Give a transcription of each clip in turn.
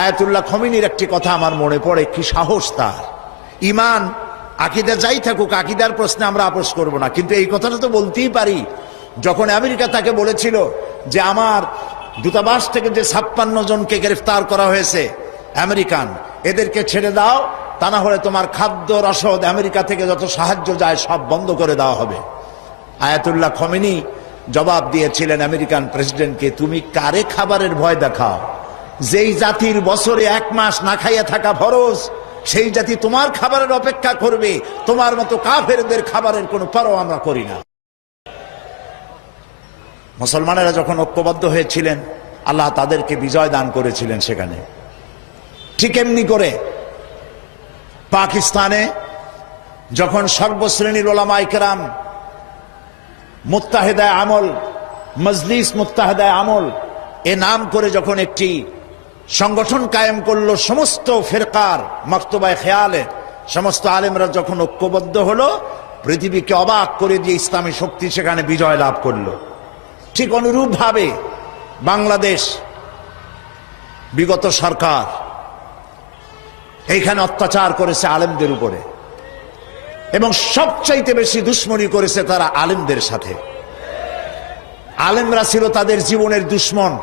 Ayatollah খমিনীর একটি কথা আমার মনে পড়ে, কি সাহস তার! ইমান আকীদা যাই থাকুক, আকীদার প্রশ্নে আমরা আপোষ করব না, কিন্তু এই কথাটা তো বলতেই পারি। যখন আমেরিকা তাকে বলেছিল যে আমার দূতাবাস থেকে যে 56 জনকে গ্রেফতার করা হয়েছে আমেরিকান, এদেরকে ছেড়ে দাও, তা না হলে তোমার খাদ্য রসদ আমেরিকা থেকে যত সাহায্য যায় সব বন্ধ করে দেওয়া হবে। আয়াতুল্লাহ খমেনি জবাব দিয়েছিলেন আমেরিকান প্রেসিডেন্টকে, তুমি কারে খাবারের ভয় দেখাও? যেই জাতির বছরে 1 মাস না খাইয়া থাকা ফরজ, সেই জাতি তোমার খাবারের অপেক্ষা করবে। তোমার মতো কাফেরদের খাবারের কোনো পরোয়া আমরা করি না। মুসলমানেরা যখন ঐক্যবদ্ধ হয়েছিলেন, আল্লাহ তাদেরকে বিজয় দান করেছিলেন সেখানে। ঠিক এমনি করে পাকিস্তানে যখন সর্বশ্রেণীর ওলামায়ে কেরাম মুত্তাহিদায়ে আমল, মজলিস মুত্তাহিদায়ে আমল এ নাম করে যখন একটি সংগঠন কায়েম করলো, সমস্ত ফিরকার মক্তবায়ে খেয়ালে সমস্ত আলেমরা যখন ঐক্যবদ্ধ হলো, পৃথিবীকে অবাক করে দিয়ে ইসলামী শক্তি সেখানে বিজয় লাভ করলো। ঠিক অনুরূপভাবে বাংলাদেশ বিগত সরকার এইখানে অত্যাচার করেছে আলেমদের উপরে, এবং সবচাইতে বেশি দুশ্মনী করেছে তারা আলেমদের সাথে। আলেমরা ছিল তাদের জীবনের দুশ্মন।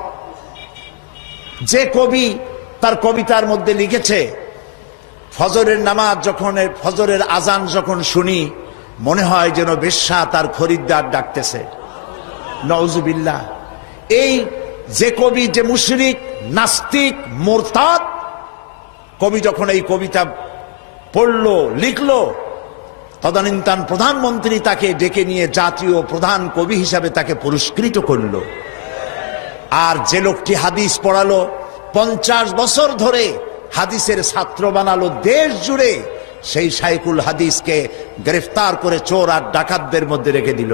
যে কবি তার কবিতার মধ্যে লিখেছে, ফজরের নামাজ যখন, ফজরের আজান যখন শুনি, মনে হয় যেন বেশ্যা তার খরিদ্দার ডাকতেছে। নাউজুবিল্লাহ। এই যে কবি, যে মুশরিক, নাস্তিক, মুরতাদ কবি যখন এই কবিতা পড়লো, লিখলো, তদানীন্তন প্রধানমন্ত্রী তাকে ডেকে নিয়ে জাতীয় প্রধান কবি হিসাবে তাকে পুরস্কৃত করলো। আর যে লোকটি হাদিস পড়ালো, 50 বছর ধরে হাদিসের ছাত্র বানালো দেশ জুড়ে, সেই শাইখুল হাদিসকে গ্রেফতার করে চোর আর ডাকাতদের মধ্যে রেখে দিল।